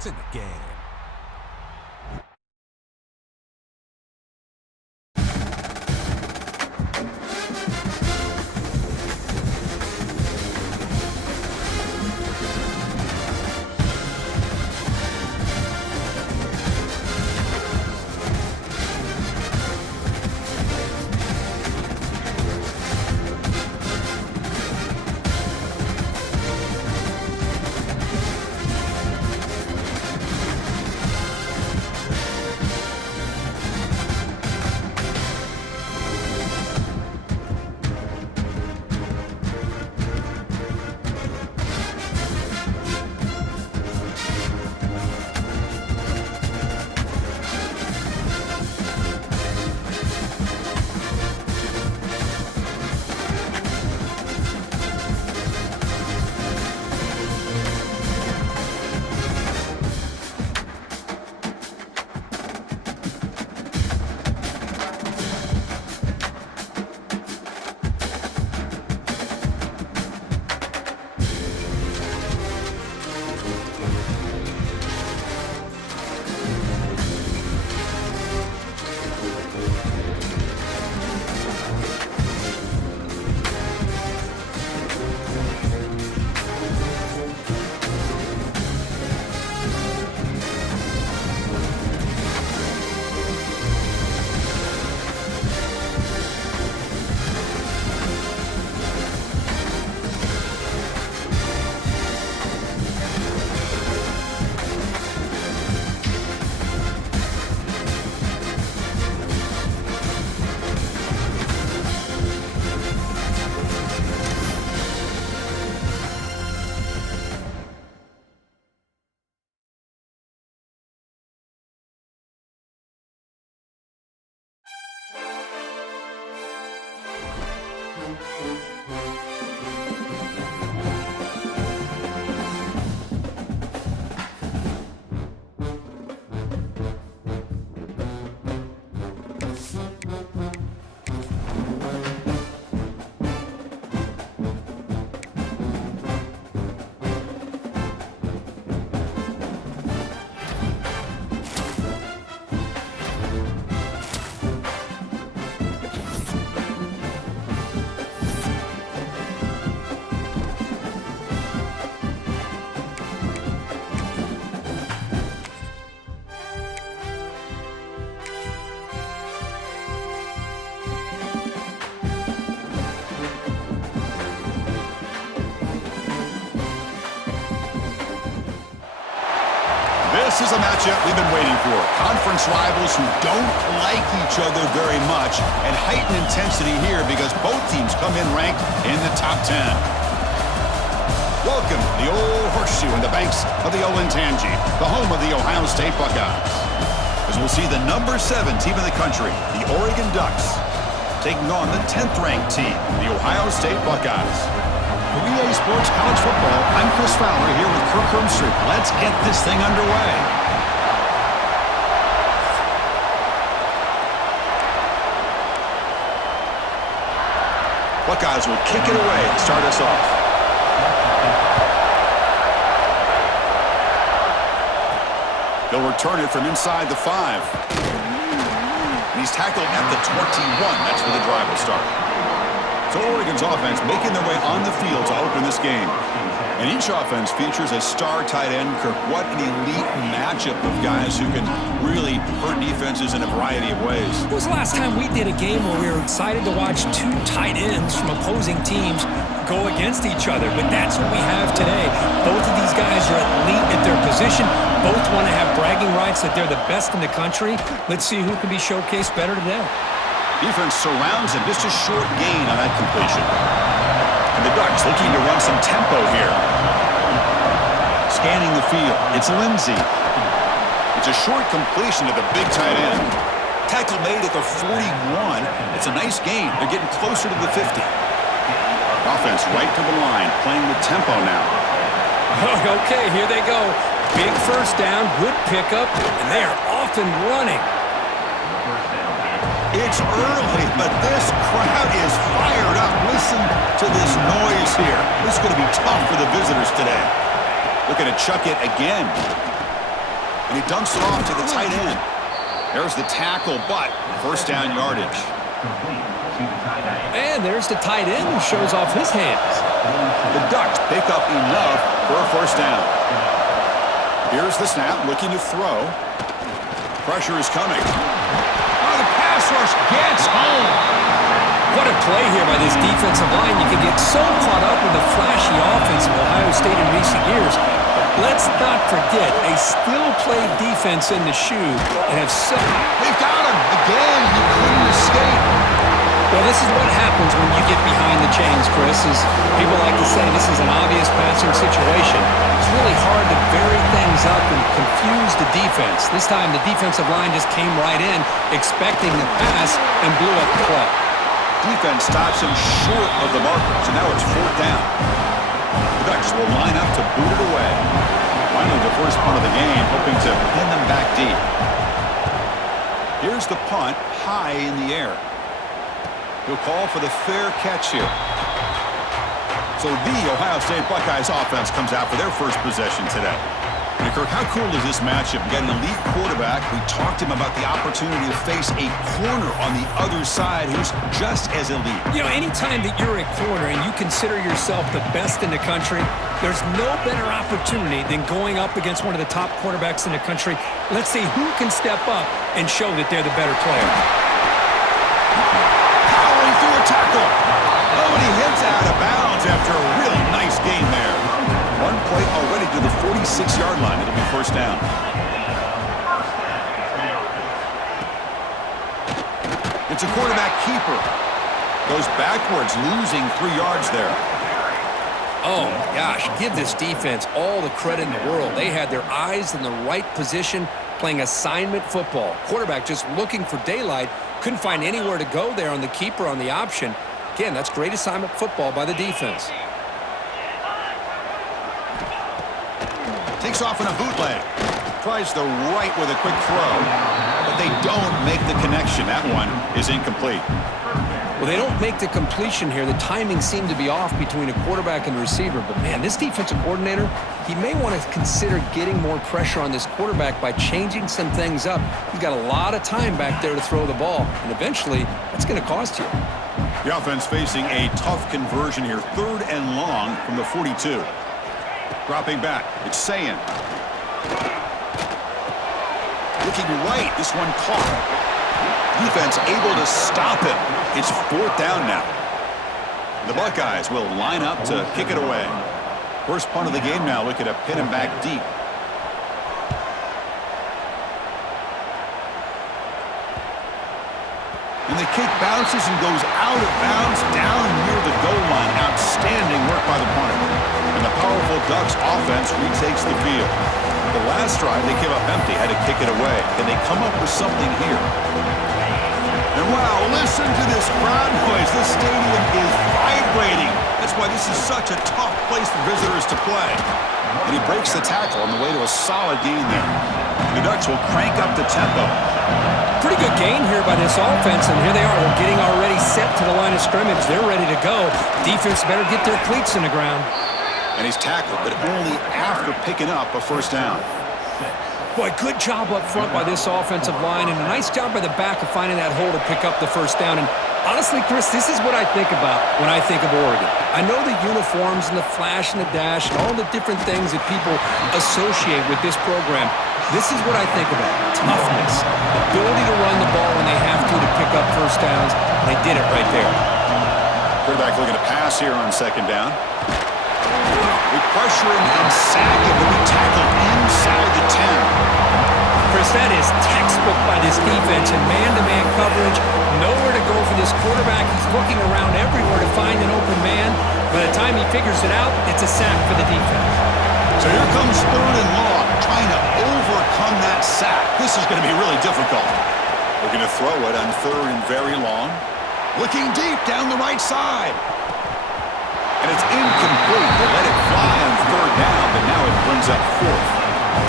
It's in the game. This is a matchup we've been waiting for. Conference rivals who don't like each other very much, and heightened intensity here because both teams come in ranked in the top 10. Welcome to the old horseshoe in the banks of the Olentangy, the home of the Ohio State Buckeyes. As we'll see the number 7 team in the country, the Oregon Ducks, taking on the 10th-ranked team, the Ohio State Buckeyes. For EA Sports College Football, I'm Chris Fowler here with Kirk Hermstreet. Let's get this thing underway. Buckeyes will kick it away to start us off. They'll return it from inside the 5. And he's tackled at the 21. That's where the drive will start. So Oregon's offense making their way on the field to open this game. And each offense features a star tight end. Kirk, what an elite matchup of guys who can really hurt defenses in a variety of ways. When was the last time we did a game where we were excited to watch 2 tight ends from opposing teams go against each other? But that's what we have today. Both of these guys are elite at their position. Both want to have bragging rights that they're the best in the country. Let's see who can be showcased better today. Defense surrounds him. Just a short gain on that completion. And the Ducks looking to run some tempo here. Scanning the field. It's Lindsey. It's a short completion to the big tight end. Tackle made at the 41. It's a nice gain. They're getting closer to the 50. Offense right to the line, playing with tempo now. Okay, here they go. Big first down, good pickup, and they are off and running. It's early, but this crowd is fired up. Listen to this noise here. This is going to be tough for the visitors today. Looking to chuck it again. And he dumps it off to the tight end. There's the tackle, but first down yardage. And there's the tight end who shows off his hands. The Ducks pick up enough for a first down. Here's the snap, looking to throw. Pressure is coming. Oh, the pass rush gets home. What a play here by this defensive line. You can get so caught up in the flashy offense of Ohio State in recent years. But let's not forget, they still play defense in the shoe and have so... They've got him. Again, he couldn't escape. Well, this is what happens when you get behind the chains, Chris. Is people like to say this is an obvious passing situation. It's really hard to vary things up and confuse the defense. This time, the defensive line just came right in, expecting the pass, and blew up the play. Defense stops him short of the marker, so now it's fourth down. The Ducks will line up to boot it away. Finally, the first punt of the game, hoping to pin them back deep. Here's the punt, high in the air. He'll call for the fair catch here. So the Ohio State Buckeyes offense comes out for their first possession today. And Kirk, how cool is this matchup? You got an elite quarterback. We talked to him about the opportunity to face a corner on the other side who's just as elite. You know, anytime that you're a corner and you consider yourself the best in the country, there's no better opportunity than going up against one of the top quarterbacks in the country. Let's see who can step up and show that they're the better player. Powering through a tackle. Oh, and he hits out of bounds after a really nice game there. One play already to the 46-yard line. It'll be first down. It's a quarterback keeper. Goes backwards, losing 3 yards there. Oh, my gosh, give this defense all the credit in the world. They had their eyes in the right position, playing assignment football. Quarterback just looking for daylight. Couldn't find anywhere to go there on the keeper on the option. Again, that's great assignment football by the defense. Takes off in a bootleg. Tries the right with a quick throw, but they don't make the connection. That one is incomplete. Well, they don't make the completion here. The timing seemed to be off between a quarterback and the receiver. But, man, this defensive coordinator, he may want to consider getting more pressure on this quarterback by changing some things up. He's got a lot of time back there to throw the ball, and eventually that's going to cost you. The offense facing a tough conversion here. 3rd and long from the 42. Dropping back. It's Sayin. Looking right. This one caught. Defense able to stop him. It's 4th down now. The Buckeyes will line up to kick it away. First punt of the game now. Looking to pin him back deep. And the kick bounces and goes out of bounds down near the goal line. Outstanding work by the punter. And the powerful Ducks offense retakes the field. The last drive they came up empty, had to kick it away. Can they come up with something here? And wow, listen to this crowd noise. This stadium is vibrating. That's why this is such a tough place for visitors to play. And he breaks the tackle on the way to a solid gain there. The Ducks will crank up the tempo. Pretty good gain here by this offense, and here they are. They're getting already set to the line of scrimmage. They're ready to go. Defense better get their cleats in the ground. And he's tackled, but only after picking up a first down. Boy, good job up front by this offensive line, and a nice job by the back of finding that hole to pick up the first down. And honestly, Chris, this is what I think about when I think of Oregon. I know the uniforms and the flash and the dash and all the different things that people associate with this program. This is what I think about. Toughness, ability to run the ball when they have to pick up first downs, and they did it right there. Quarterback looking to pass here on 2nd down. We pressure him and sack him, but we tackle inside the 10. Chris, that is textbook by this defense in man-to-man coverage. Nowhere to go for this quarterback. He's looking around everywhere to find an open man. By the time he figures it out, it's a sack for the defense. So here comes 3rd and long, trying to overcome that sack. This is going to be really difficult. Looking to throw it on 3rd and very long. Looking deep down the right side. And it's incomplete. They let it fly on 3rd down, but now it brings up 4th.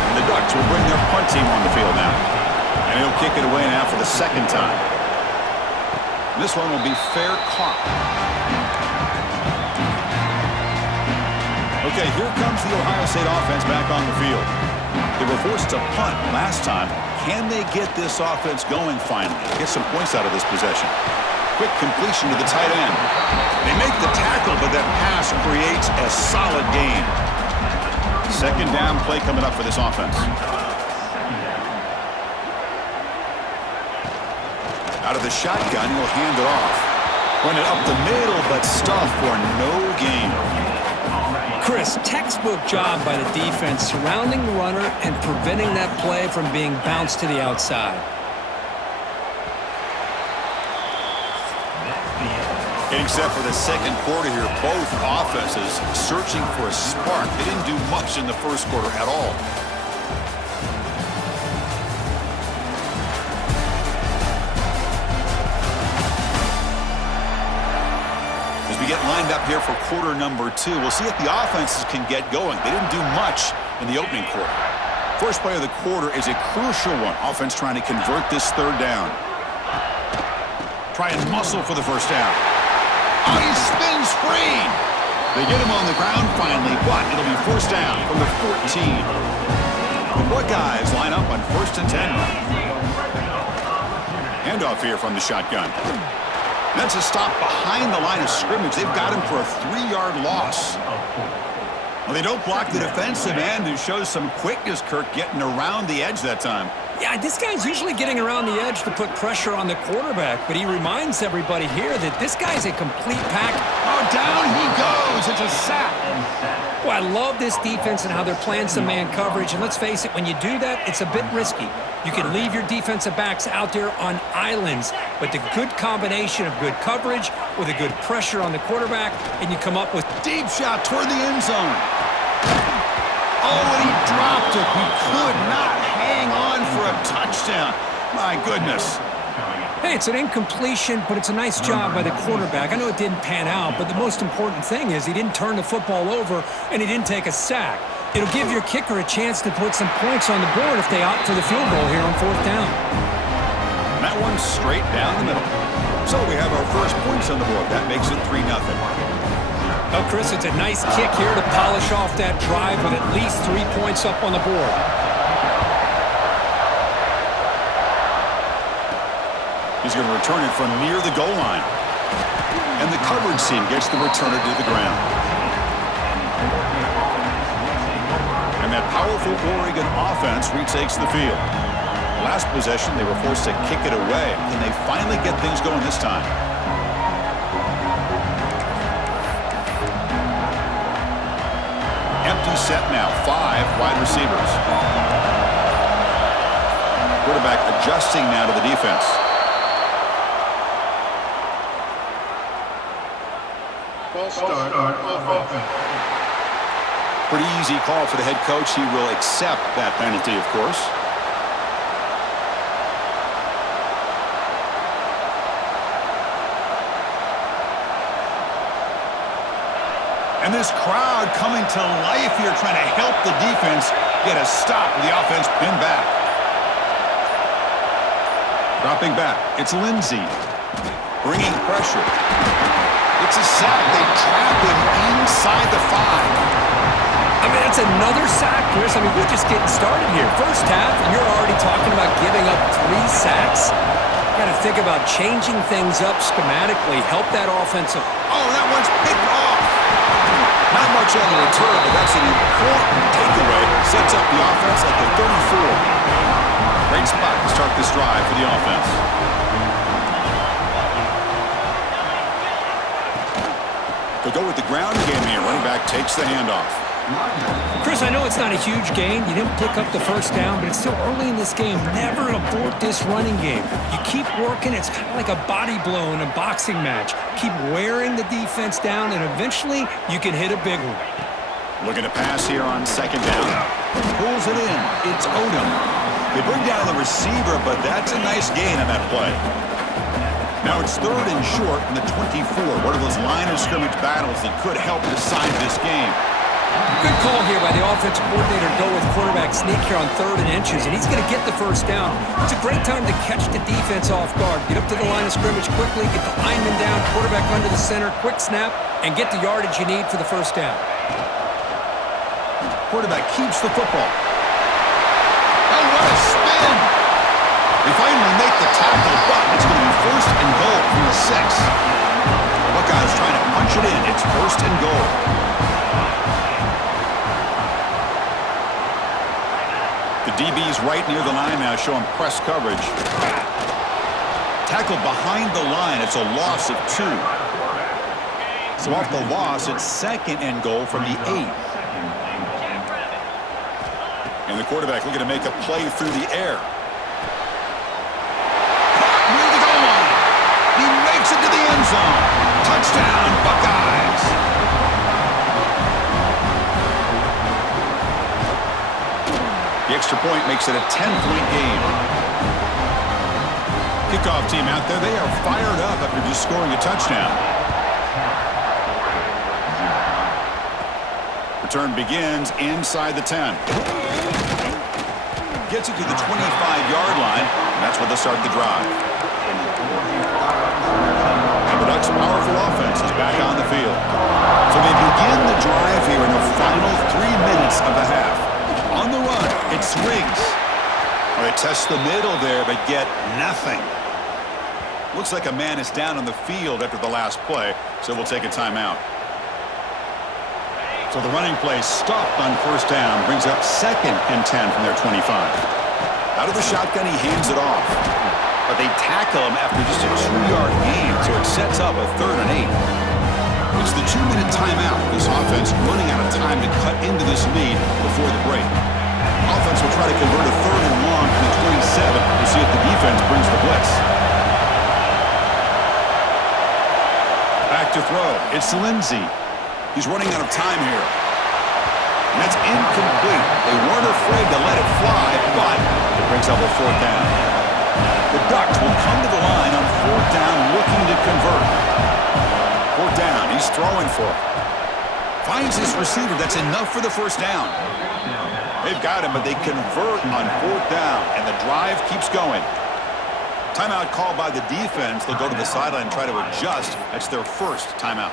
And the Ducks will bring their punt team on the field now. And he'll kick it away now for the 2nd time. This one will be fair caught. Okay, here comes the Ohio State offense back on the field. They were forced to punt last time. Can they get this offense going finally? Get some points out of this possession. Quick completion to the tight end. They make the tackle, but that pass creates a solid gain. Second down play coming up for this offense. Out of the shotgun, he'll hand it off. Run it up the middle, but stuffed for no gain. Chris, textbook job by the defense surrounding the runner and preventing that play from being bounced to the outside. Getting set for the second quarter here, both offenses searching for a spark. They didn't do much in the first quarter at all. As we get lined up here for quarter number 2, we'll see if the offenses can get going. They didn't do much in the opening quarter. First play of the quarter is a crucial one. Offense trying to convert this third down. Try and muscle for the first down. Oh, he spins free. They get him on the ground finally, but it'll be first down from the 14. The Buckeyes line up on 1st and 10. Handoff here from the shotgun. That's a stop behind the line of scrimmage. They've got him for a 3-yard loss. Well, they don't block the defensive end, who shows some quickness, Kirk, getting around the edge that time. Yeah, this guy's usually getting around the edge to put pressure on the quarterback, but he reminds everybody here that this guy's a complete pack. Oh, down he goes. It's a sack. Well, I love this defense and how they're playing some man coverage, and let's face it, when you do that, it's a bit risky. You can leave your defensive backs out there on islands, but the good combination of good coverage with a good pressure on the quarterback, and you come up with Deep shot toward the end zone. Oh, and he dropped it. He could not hang on for a touchdown. My goodness. Hey, it's an incompletion, but it's a nice job by the quarterback. I know it didn't pan out, but the most important thing is he didn't turn the football over and he didn't take a sack. It'll give your kicker a chance to put some points on the board if they opt for the field goal here on 4th down. And that one's straight down the middle. So we have our first points on the board. That makes it 3-0. Oh, Chris, it's a nice kick here to polish off that drive with at least 3 points up on the board. He's going to return it from near the goal line. And the coverage team gets the returner to the ground. And that powerful Oregon offense retakes the field. Last possession, they were forced to kick it away. Can they finally get things going this time? Empty set now. 5 wide receivers. Quarterback adjusting now to the defense. Start offense. Pretty easy call for the head coach. He will accept that penalty, of course. And this crowd coming to life here, trying to help the defense get a stop with the offense pinned back. Dropping back, it's Lindsey. Bringing pressure. It's a sack. They trap him inside the 5. I mean, that's another sack, Chris. I mean, we're just getting started here. First half, and you're already talking about giving up 3 sacks. Got to think about changing things up schematically, help that offensive. Oh, that one's picked off. Not much on the return, but that's an important takeaway. Sets up the offense at the 34. Great spot to start this drive for the offense. They'll go with the ground game here. Running back takes the handoff. Chris, I know it's not a huge gain. You didn't pick up the first down, but it's still early in this game. Never abort this running game. You keep working. It's kind of like a body blow in a boxing match. Keep wearing the defense down, and eventually you can hit a big one. Looking to pass here on second down. Pulls it in. It's Odom. They bring down the receiver, but that's a nice gain on that play. Now it's 3rd and short from the 24. One of those line of scrimmage battles that could help decide this game. Good call here by the offensive coordinator to go with quarterback sneak here on 3rd and inches, and he's going to get the first down. It's a great time to catch the defense off guard. Get up to the line of scrimmage quickly, get the lineman down, quarterback under the center, quick snap, and get the yardage you need for the first down. Quarterback keeps the football. They finally make the tackle, but it's going to be first and goal from the 6. The Buckeyes trying to punch it in. It's first and goal. The DB's right near the line now, showing press coverage. Tackle behind the line. It's a loss of 2. So off the loss, it's second and goal from the 8. And the quarterback looking to make a play through the air. Caught near the goal line. He makes it to the end zone. Touchdown, Buckeyes. The extra point makes it a 10-point game. Kickoff team out there, they are fired up after just scoring a touchdown. Return begins inside the 10. Gets it to the 25-yard line, and that's where they'll start the drive. And the Ducks' powerful offense is back on the field. So they begin the drive here in the final 3 minutes of the half. On the run, it swings. Well, they test the middle there, but get nothing. Looks like a man is down on the field after the last play, so we'll take a timeout. So the running play stopped on first down, brings up second and 10 from their 25. Out of the shotgun, he hands it off. But they tackle him after just a 2-yard gain, so it sets up a 3rd and 8. It's the 2-minute timeout. This offense running out of time to cut into this lead before the break. Offense will try to convert a 3rd and long from the 27 to see if the defense brings the blitz. Back to throw. It's Lindsey. He's running out of time here. And that's incomplete. They weren't afraid to let it fly, but it brings up a 4th down. The Ducks will come to the line on 4th down looking to convert. 4th down. He's throwing for it. Finds his receiver. That's enough for the 1st down. They've got him, but they convert on 4th down, and the drive keeps going. Timeout called by the defense. They'll go to the sideline and try to adjust. That's their first timeout.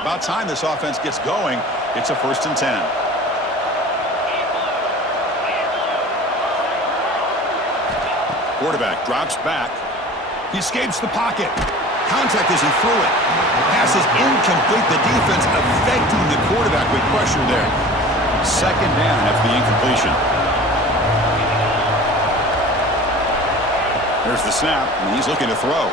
About time this offense gets going. It's a 1st and 10. Quarterback drops back. He escapes the pocket. Contact as he threw it. Pass is incomplete. The defense affecting the quarterback with pressure there. 2nd down after the incompletion. There's the snap, and he's looking to throw.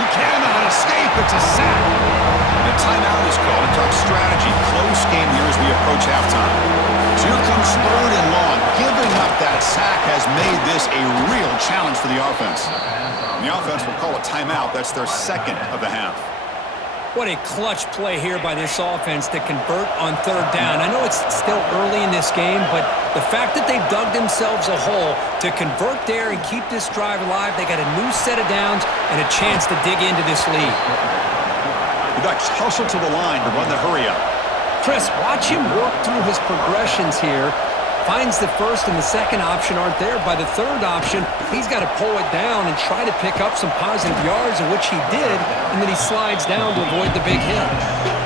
He cannot escape. It's a sack. The timeout is called. A tough strategy. Close game here as we approach halftime. So here comes 3rd and long. Giving up that sack has made this a real challenge for the offense. And the offense will call a timeout. That's their 2nd of the half. What a clutch play here by this offense to convert on 3rd down. I know it's still early in this game, but the fact that they've dug themselves a hole to convert there and keep this drive alive, they got a new set of downs and a chance to dig into this lead. The Ducks hustle to the line to run the hurry-up. Chris, watch him work through his progressions here. Finds the 1st and the 2nd option aren't there. By the 3rd option, he's got to pull it down and try to pick up some positive yards, in which he did, and then he slides down to avoid the big hit.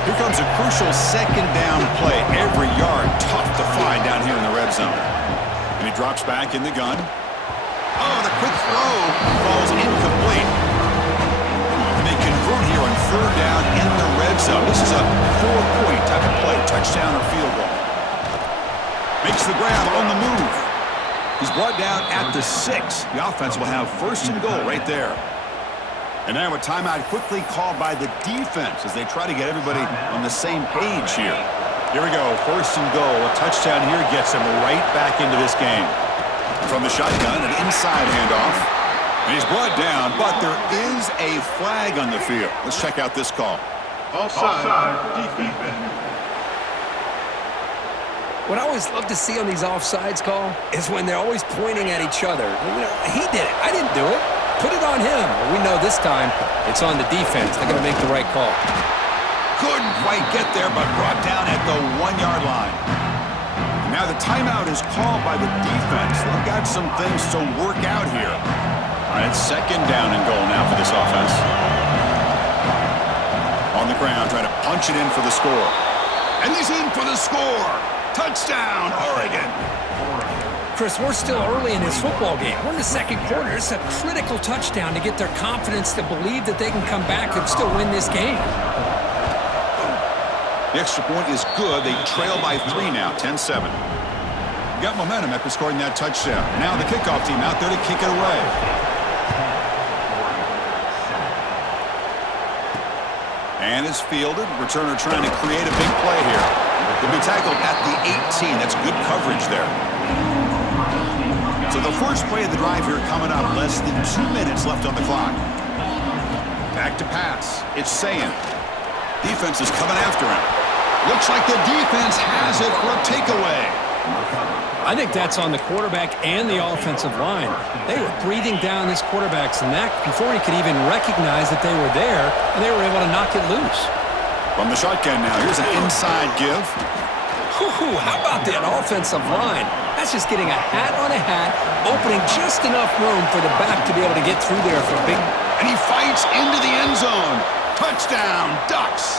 Here comes a crucial 2nd down play. Every yard tough to find down here in the red zone. And he drops back in the gun. Oh, the quick throw falls incomplete. And they convert here on 3rd down in the red zone. This is a 4-point type of play, touchdown or field goal. Makes the grab on the move. He's brought down at the 6. The offense will have 1st and goal right there. And now a timeout quickly called by the defense as they try to get everybody on the same page here. Here we go, 1st and goal. A touchdown here gets them right back into this game. From the shotgun, an inside handoff. And he's brought down, but there is a flag on the field. Let's check out this call. Offside, defense. What I always love to see on these offsides call is when they're always pointing at each other. You know, he did it. I didn't do it. Put it on him. We know this time it's on the defense. They're going to make the right call. Couldn't quite get there, but brought down at the 1-yard line. And now the timeout is called by the defense. They've got some things to work out here. All right, 2nd down and goal now for this offense. On the ground, trying to punch it in for the score. And he's in for the score. Touchdown, Oregon. Chris, we're still early in this football game. We're in the second quarter. It's a critical touchdown to get their confidence to believe that they can come back and still win this game. The extra point is good. They trail by 3 now, 10-7. Got momentum after scoring that touchdown. Now the kickoff team out there to kick it away. And it's fielded. Returner trying to create a big play here. They'll be tackled at the 18. That's good coverage there. So the first play of the drive here coming up. Less than 2 minutes left on the clock. Back to pass. It's Sayin. Defense is coming after him. Looks like the defense has it for a takeaway. I think that's on the quarterback and the offensive line. They were breathing down this quarterback's neck before he could even recognize that they were there, and they were able to knock it loose. From the shotgun now, here's an inside give. How about that offensive line? That's just getting a hat on a hat, opening just enough room for the back to be able to get through there for a big... And he fights into the end zone. Touchdown, Ducks.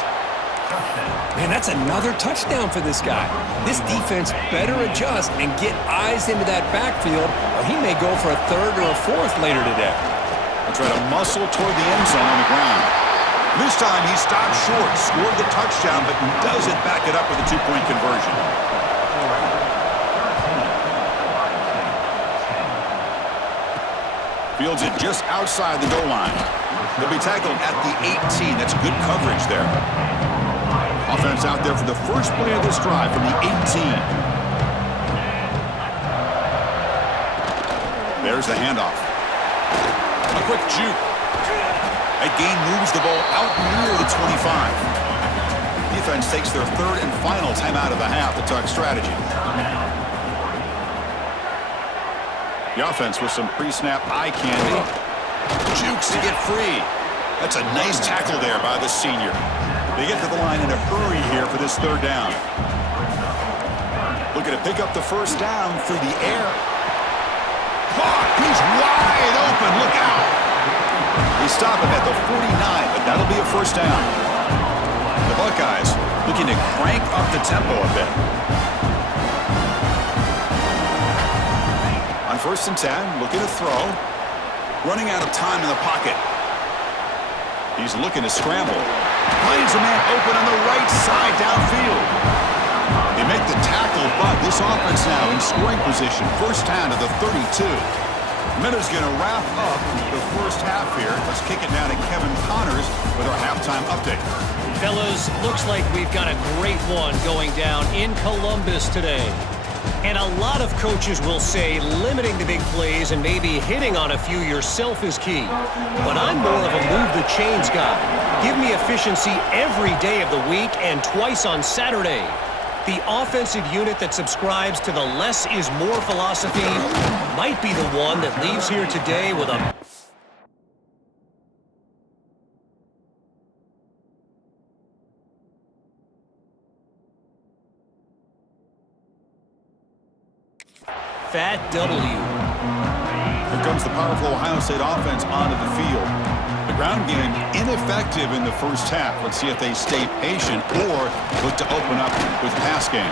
Man, that's another touchdown for this guy. This defense better adjust and get eyes into that backfield, or he may go for a third or a fourth later today. They'll try to muscle toward the end zone on the ground. This time he stopped short, scored the touchdown, but doesn't back it up with a 2-point conversion. Fields it just outside the goal line. They'll be tackled at the 18. That's good coverage there. Offense out there for the first play of this drive from the 18. There's the handoff. A quick juke. That gain moves the ball out near the 25. Defense takes their third and final timeout of the half to talk strategy. The offense with some pre-snap eye candy. Jukes to get free. That's a nice tackle there by the senior. They get to the line in a hurry here for this third down. Looking to pick up the first down through the air. Caught! He's wide open. Look out! They stop him at the 49, but that'll be a first down. The Buckeyes looking to crank up the tempo a bit. On 1st and 10, looking to throw. Running out of time in the pocket. He's looking to scramble. Finds a man open on the right side downfield. They make the tackle, but this offense now in scoring position. First down to the 32. Miller's going to wrap up the first half here. Let's kick it now to Kevin Connors with our halftime update. Fellas, looks like we've got a great one going down in Columbus today. And a lot of coaches will say limiting the big plays and maybe hitting on a few yourself is key. But I'm more of a move the chains guy. Give me efficiency every day of the week and twice on Saturday. The offensive unit that subscribes to the less is more philosophy might be the one that leaves here today with a fat W. Here comes the powerful Ohio State offense onto the field. The ground game ineffective in the first half. Let's see if they stay patient or look to open up with pass game.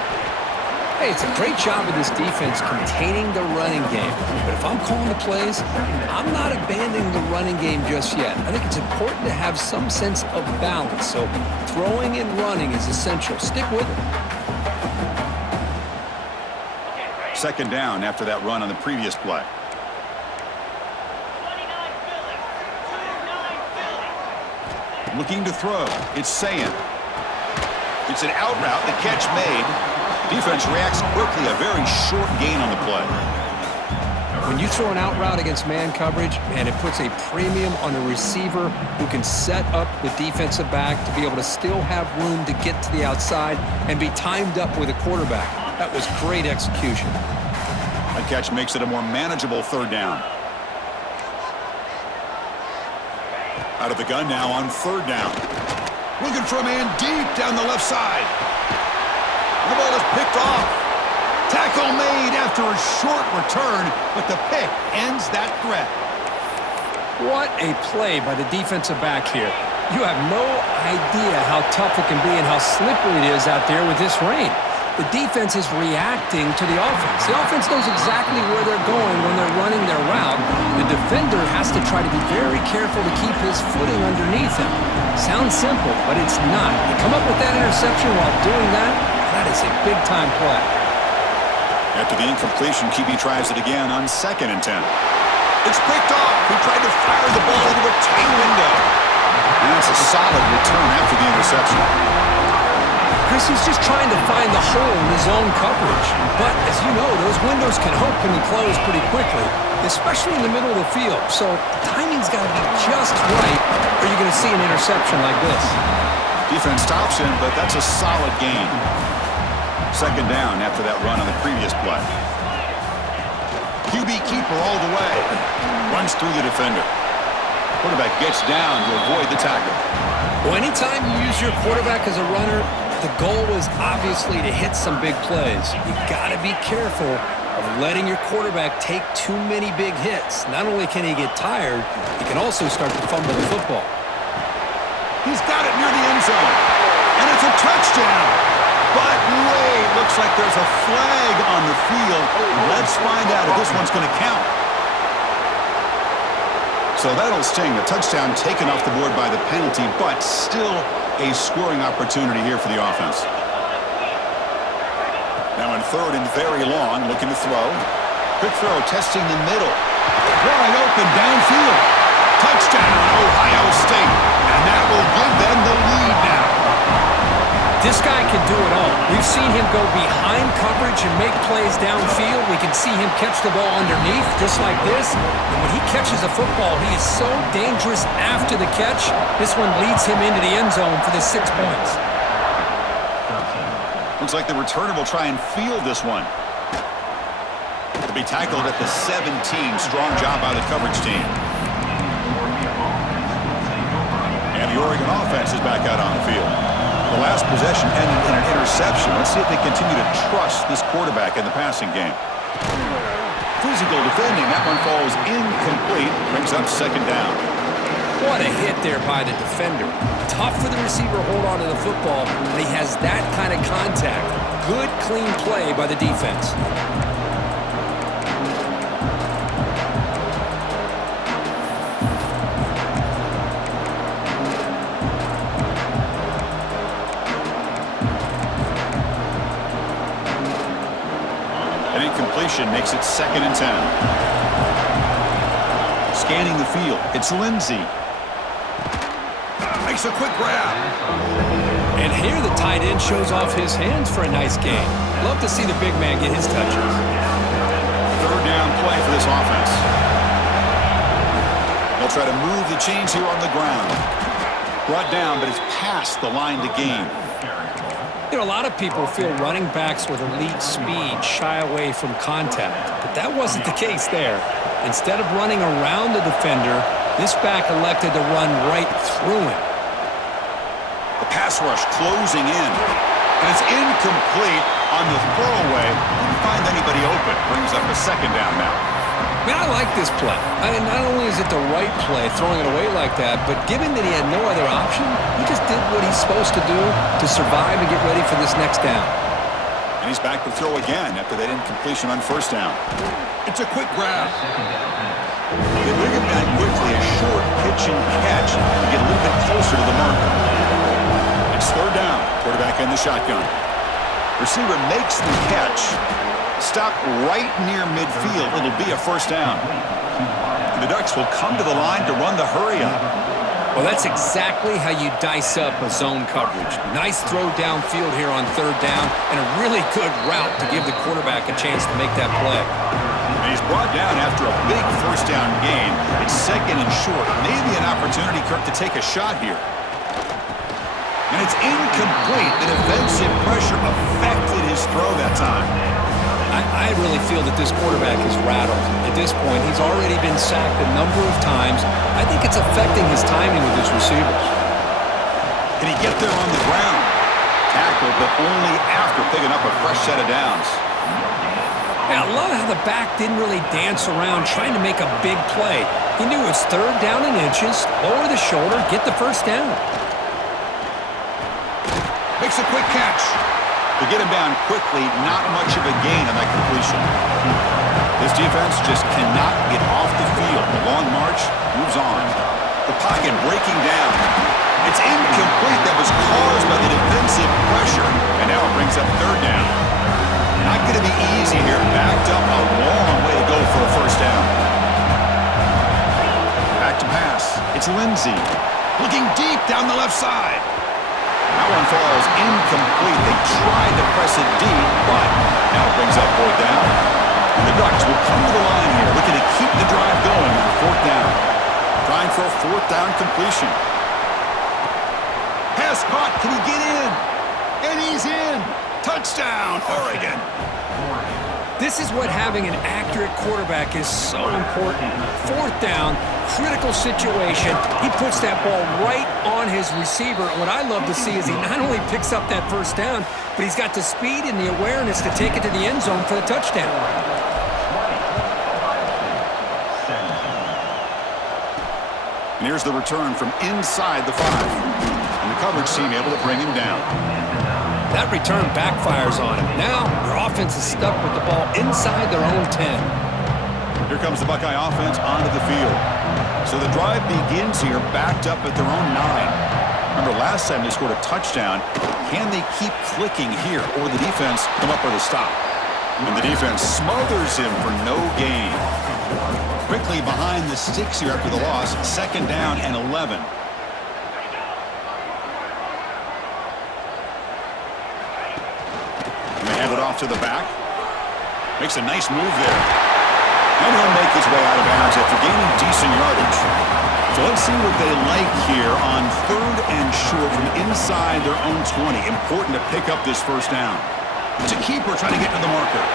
Hey, it's a great job of this defense containing the running game. But if I'm calling the plays, I'm not abandoning the running game just yet. I think it's important to have some sense of balance. So throwing and running is essential. Stick with it. Second down after that run on the previous play. Looking to throw. It's Sayin. It's an out route. The catch made. Defense reacts quickly. A very short gain on the play. When you throw an out route against man coverage, man, it puts a premium on a receiver who can set up the defensive back to be able to still have room to get to the outside and be timed up with a quarterback. That was great execution. That catch makes it a more manageable third down. Out of the gun now on third down. Looking for a man deep down the left side. The ball is picked off. Tackle made after a short return, but the pick ends that threat. What a play by the defensive back here. You have no idea how tough it can be and how slippery it is out there with this rain. The defense is reacting to the offense. The offense knows exactly where they're going when they're running their route. The defender has to try to be very careful to keep his footing underneath him. Sounds simple, but it's not. You come up with that interception while doing that, that is a big-time play. After the incompletion, QB tries it again on 2nd and 10. It's picked off. He tried to fire the ball into a tight window. And that's a solid return after the interception. Chris, he's just trying to find the hole in his own coverage. But, as you know, those windows can open and close pretty quickly, especially in the middle of the field. So, timing's got to be just right, or you're going to see an interception like this. Defense stops him, but that's a solid gain. 2nd down after that run on the previous play. QB keeper all the way. Runs through the defender. Quarterback gets down to avoid the tackle. Well, anytime you use your quarterback as a runner, the goal is obviously to hit some big plays. You got to be careful of letting your quarterback take too many big hits. Not only can he get tired, he can also start to fumble the football. He's got it near the end zone. And it's a touchdown. But wait, looks like there's a flag on the field. Let's find out if this one's going to count. So that'll sting. A touchdown taken off the board by the penalty, but still a scoring opportunity here for the offense. Now in 3rd and very long, looking to throw. Quick throw, testing the middle. Wide open downfield. Touchdown, Ohio State. And that will give them the lead now. This guy can do it all. We've seen him go behind coverage and make plays downfield. We can see him catch the ball underneath, just like this. And when he catches a football, he is so dangerous after the catch. This one leads him into the end zone for the 6 points. Looks like the returner will try and field this one. To be tackled at the 17. Strong job by the coverage team. And the Oregon offense is back out on the field. The last possession ended in an interception. Let's see if they continue to trust this quarterback in the passing game. Physical defending. That one falls incomplete. Brings up 2nd down. What a hit there by the defender. Tough for the receiver to hold on to the football, but he has that kind of contact. Good, clean play by the defense. Makes it 2nd and 10. Scanning the field. It's Lindsey. Makes a quick grab. And here the tight end shows off his hands for a nice gain. Love to see the big man get his touches. 3rd down play for this offense. They'll try to move the chains here on the ground. Brought down, but it's past the line to gain. You know, a lot of people feel running backs with elite speed shy away from contact, but that wasn't the case there. Instead of running around the defender, this back elected to run right through him. The pass rush closing in, and it's incomplete on the throwaway. Didn't find anybody open. Brings up a 2nd down now. Man, I like this play. I mean, not only is it the right play, throwing it away like that, but given that he had no other option, he just did what he's supposed to do to survive and get ready for this next down. And he's back to throw again after that incompletion on 1st down. It's a quick grab. They bring him down quickly, a short pitch and catch to get a little bit closer to the marker. It's 3rd down. Quarterback in the shotgun. Receiver makes the catch. Stop right near midfield. It'll be a 1st down. The Ducks will come to the line to run the hurry-up. Well, that's exactly how you dice up a zone coverage. Nice throw downfield here on 3rd down, and a really good route to give the quarterback a chance to make that play. And he's brought down after a big 1st down gain. It's 2nd and short. Maybe an opportunity, Kirk, to take a shot here. And it's incomplete. The defensive pressure affected his throw that time. I really feel that this quarterback is rattled. At this point, he's already been sacked a number of times. I think it's affecting his timing with his receivers. Can he get there on the ground? Tackled, but only after picking up a fresh set of downs. Yeah, I love how the back didn't really dance around trying to make a big play. He knew it's third down and inches, lower the shoulder, get the first down. Makes a quick catch. To get him down quickly, not much of a gain on that completion. This defense just cannot get off the field. The long march moves on. The pocket breaking down. It's incomplete. That was caused by the defensive pressure. And now it brings up third down. Not going to be easy here. Backed up a long way to go for a first down. Back to pass. It's Lindsey. Looking deep down the left side. That one falls incomplete. They tried to press it deep, but now it brings up fourth down. And the Ducks will come to the line here, looking to keep the drive going on fourth down. Trying for a fourth down completion. Pass caught. Can he get in? And he's in. Touchdown, Oregon. This is what having an accurate quarterback is so important. Fourth down, critical situation. He puts that ball right on his receiver. And what I love to see is he not only picks up that first down, but he's got the speed and the awareness to take it to the end zone for the touchdown. And here's the return from inside the 5. And the coverage team able to bring him down. That return backfires on him. Now, their offense is stuck with the ball inside their own 10. Here comes the Buckeye offense onto the field. So the drive begins here backed up at their own 9. Remember, last time they scored a touchdown. Can they keep clicking here, or the defense come up with a stop? And the defense smothers him for no gain. Quickly behind the sticks here after the loss. Second down and 11. Off to the back. Makes a nice move there. And he'll make his way out of bounds after gaining decent yardage. So let's see what they like here on third and short from inside their own 20. Important to pick up this first down. It's a keeper trying to get to the marker.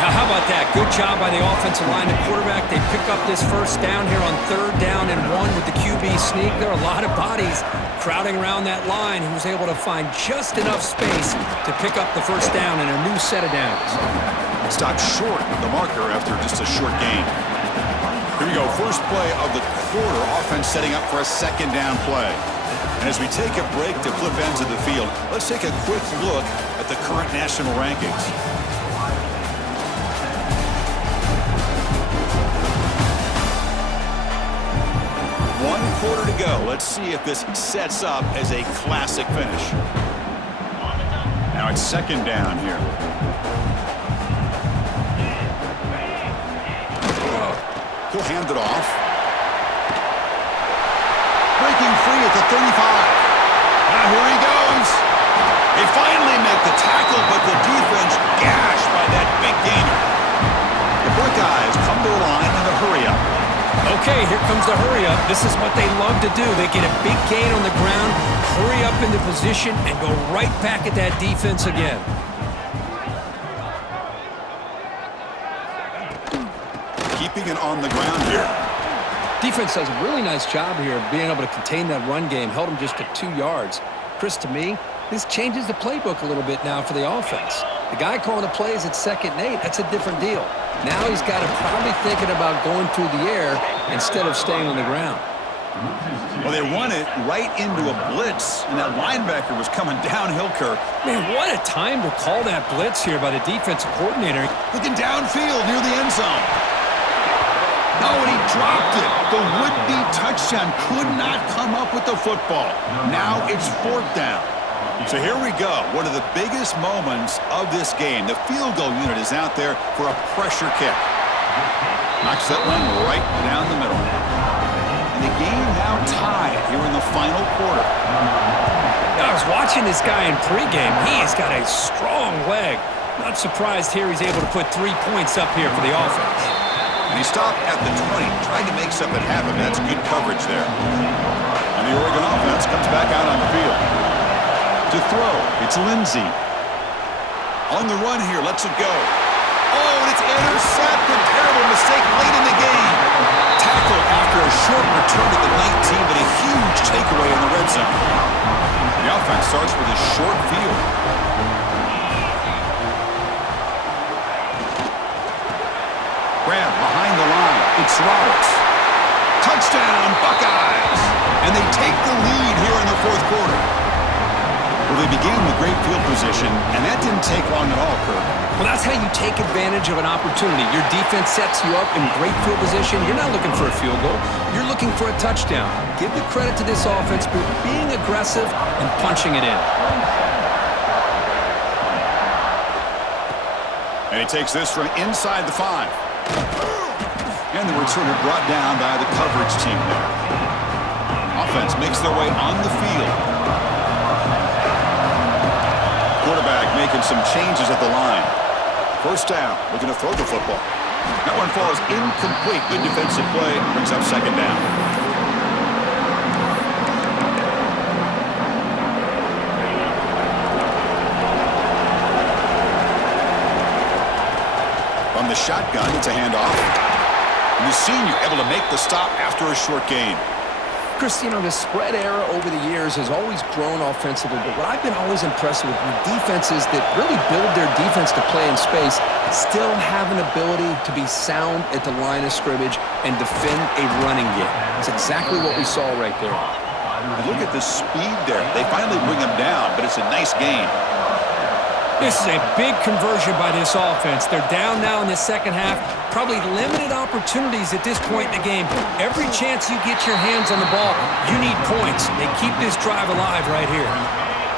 Now, how about that? Good job by the offensive line and quarterback. They pick up this first down here on third down and 1 with the QB sneak. There are a lot of bodies crowding around that line. He was able to find just enough space to pick up the first down in a new set of downs. Stopped short of the marker after just a short gain. Here we go. First play of the quarter. Offense setting up for a second down play. And as we take a break to flip ends of the field, let's take a quick look at the current national rankings. Quarter to go. Let's see if this sets up as a classic finish. Now it's second down here. He'll hand it off. Breaking free at the 35. Now here he goes. They finally make the tackle, but the defense gashed by that big gainer. The Buckeyes come to the line in a hurry-up. Okay, here comes the hurry-up. This is what they love to do. They get a big gain on the ground, hurry up into position, and go right back at that defense again. Keeping it on the ground here. Defense does a really nice job here of being able to contain that run game. Held them just to 2 yards. Chris, to me, this changes the playbook a little bit now for the offense. The guy calling the plays at 2nd and 8, that's a different deal. Now he's got to probably thinking about going through the air instead of staying on the ground. Well, they run it right into a blitz, and that linebacker was coming downhill, Kirk. Man, what a time to call that blitz here by the defensive coordinator. Looking downfield near the end zone. No, and he dropped it. The would-be touchdown could not come up with the football. Now it's fourth down. So here we go. One of the biggest moments of this game. The field goal unit is out there for a pressure kick. Knocks that one right down the middle. And the game now tied here in the final quarter. I was watching this guy in pregame. He has got a strong leg. Not surprised here he's able to put 3 points up here for the offense. And he stopped at the 20, trying to make something happen. That's good coverage there. And the Oregon offense comes back out on the field. To throw, it's Lindsey. On the run here, lets it go. Oh, and it's intercepted. Terrible mistake late in the game. Tackled after a short return at the 19, but a huge takeaway in the red zone. The offense starts with a short field. And they take the lead here in the fourth quarter. Well, they began with great field position, and that didn't take long at all, Kirk. Well, that's how you take advantage of an opportunity. Your defense sets you up in great field position. You're not looking for a field goal. You're looking for a touchdown. Give the credit to this offense for being aggressive and punching it in. And he takes this from inside the 5. And the returner brought down by the coverage team there. Offense makes their way on the field. Quarterback making some changes at the line. First down, looking to throw the football. That one falls incomplete. Good defensive play, brings up second down. From the shotgun, it's a handoff. And the senior able to make the stop after a short gain. Chris, the spread era over the years has always grown offensively, but what I've been always impressed with defenses that really build their defense to play in space still have an ability to be sound at the line of scrimmage and defend a running game. That's exactly what we saw right there. And look at the speed there. They finally bring him down, but it's a nice gain. This is a big conversion by this offense. They're down now in the second half. Probably limited opportunities at this point in the game. Every chance you get your hands on the ball, you need points. They keep this drive alive right here.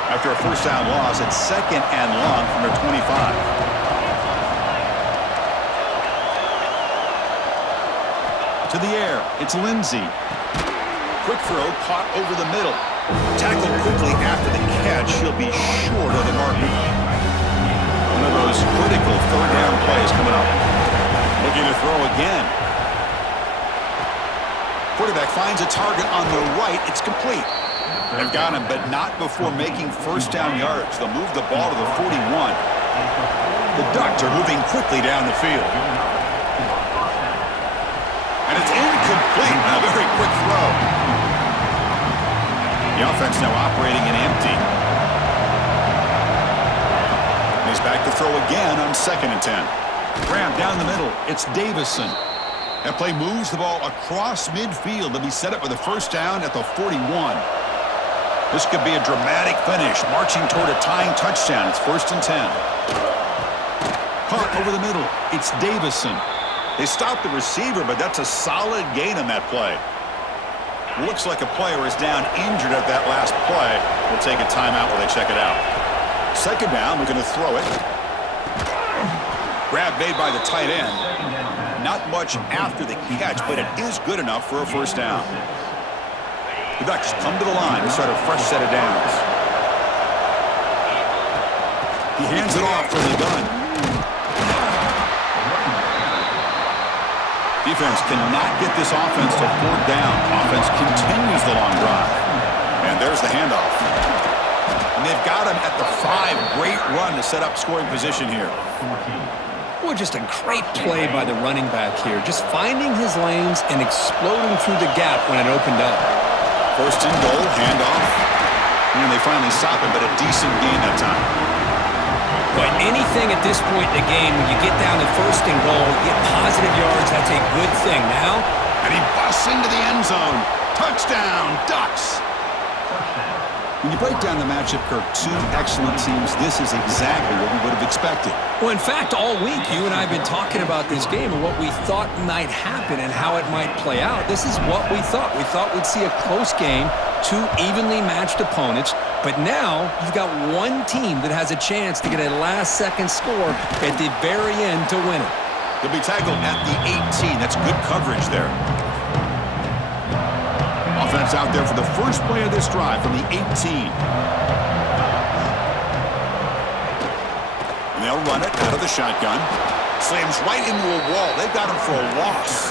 After a first down loss, it's second and long from their 25. To the air, it's Lindsey. Quick throw, caught over the middle. Tackled quickly after the catch. He'll be short of the marker. One of those critical third down plays coming up. Looking to throw again. Quarterback finds a target on the right. It's complete. They've got him, but not before making first down yards. They'll move the ball to the 41. The Ducks are moving quickly down the field. And it's incomplete. A very quick throw. The offense now operating in empty. And he's back to throw again on 2nd and 10. Grab down the middle. It's Davison. That play moves the ball across midfield to be set up with a first down at the 41. This could be a dramatic finish, marching toward a tying touchdown. It's 1st and 10. Caught over the middle. It's Davison. They stopped the receiver, but that's a solid gain on that play. Looks like a player is down injured at that last play. We'll take a timeout while they check it out. Second down, we're going to throw it. Grab made by the tight end. Not much after the catch, but it is good enough for a first down. The Ducks come to the line to start a fresh set of downs. He hands it off from the gun. Defense cannot get this offense to 4th down. Offense continues the long drive. And there's the handoff. And they've got him at the 5. Great run to set up scoring position here. Well, just a great play by the running back here. Just finding his lanes and exploding through the gap when it opened up. 1st and goal, handoff. And they finally stop him, but a decent gain that time. But anything at this point in the game, when you get down to 1st and goal, get positive yards, that's a good thing. Now, and he busts into the end zone. Touchdown, Ducks! When you break down the matchup, Kirk, 2 excellent teams, this is exactly what we would have expected. well, in fact, all week, you and I have been talking about this game and what we thought might happen and how it might play out. This is what we thought. We thought we'd see a close game, 2 evenly matched opponents, but now you've got one team that has a chance to get a last-second score at the very end to win it. He'll be tackled at the 18. That's good coverage there. Offense out there for the first play of this drive from the 18. And they'll run it out of the shotgun. Slams right into a wall. They've got him for a loss.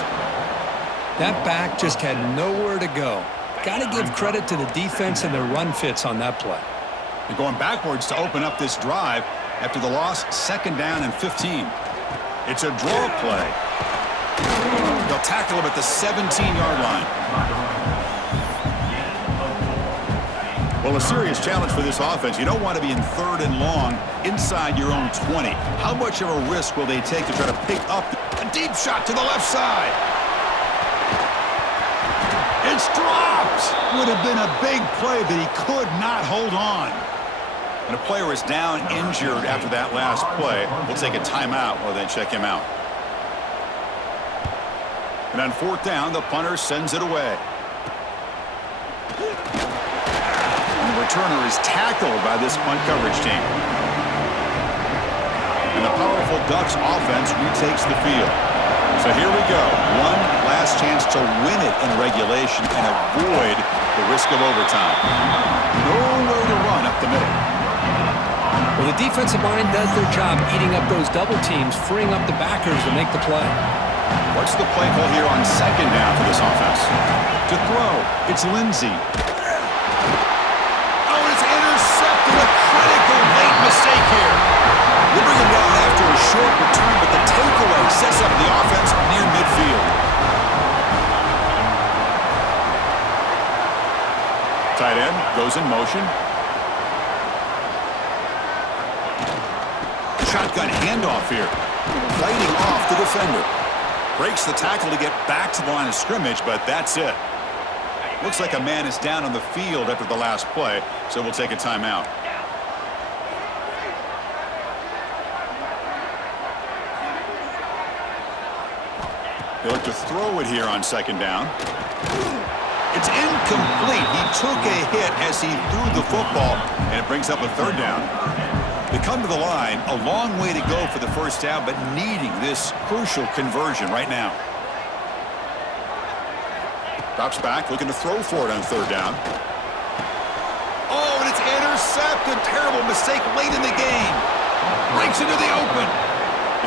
That back just had nowhere to go. Got to give credit to the defense and the run fits on that play. They're going backwards to open up this drive after the loss, 2nd down and 15. It's a draw play. They'll tackle him at the 17-yard line. Well, a serious challenge for this offense. You don't want to be in 3rd and long inside your own 20. How much of a risk will they take to try to pick up a deep shot to the left side? It's dropped! would have been a big play, but he could not hold on. And a player is down injured after that last play. We'll take a timeout while they check him out. And on fourth down, the punter sends it away. And the returner is tackled by this punt coverage team. And the powerful Ducks offense retakes the field. So here we go. One last chance to win it in regulation and avoid the risk of overtime. Nowhere to run up the middle. Well, the defensive line does their job eating up those double teams, freeing up the backers to make the play. What's the play call here on second down for this offense? To throw, it's Lindsey. Oh, it's intercepted. A critical late mistake here. They bring him down after a short return, but the takeaway sets up the offense near midfield. Tight end goes in motion. Shotgun handoff here. Fighting off the defender. Breaks the tackle to get back to the line of scrimmage, but that's it. Looks like a man is down on the field after the last play, so we'll take a timeout. They look to throw it here on second down. It's incomplete. He took a hit as he threw the football, and it brings up a third down. They come to the line, a long way to go for the first down, but needing this crucial conversion right now. Drops back, looking to throw for it on third down. Oh, and it's intercepted. Terrible mistake late in the game. Breaks into the open.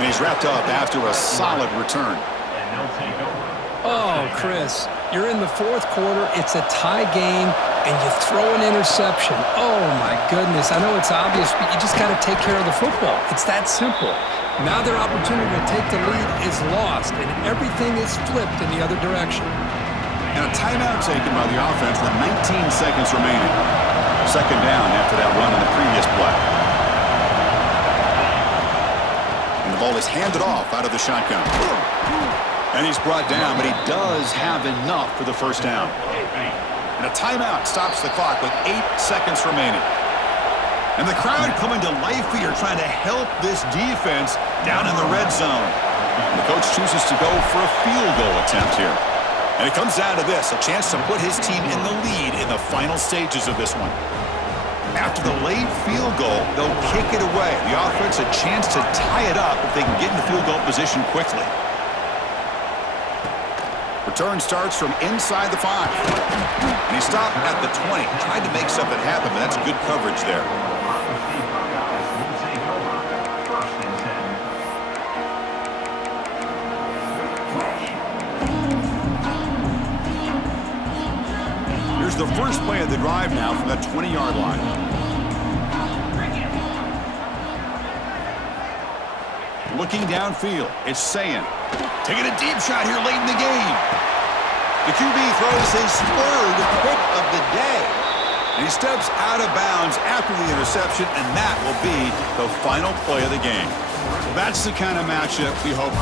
And he's wrapped up after a solid return. Oh, Chris, you're in the fourth quarter. It's a tie game, and you throw an interception. Oh, my goodness. I know it's obvious, but you just got to take care of the football. It's that simple. Now their opportunity to take the lead is lost, and everything is flipped in the other direction. And a timeout taken by the offense with 19 seconds remaining. Second down after that run on the previous play. And the ball is handed off out of the shotgun. And he's brought down, but he does have enough for the first down. And a timeout stops the clock with 8 seconds remaining. And the crowd coming to life here, trying to help this defense down in the red zone. And the coach chooses to go for a field goal attempt here. And it comes down to this, a chance to put his team in the lead in the final stages of this one. After the late field goal, they'll kick it away. The offense a chance to tie it up if they can get into field goal position quickly. Return starts from inside the 5. And he stopped at the 20. Tried to make something happen, but that's good coverage there. Here's the first play of the drive now from that 20-yard line. Looking downfield, it's Sayin. Taking a deep shot here late in the game. The QB throws his third pick of the day. And he steps out of bounds after the interception, and that will be the final play of the game. That's the kind of matchup we hope for.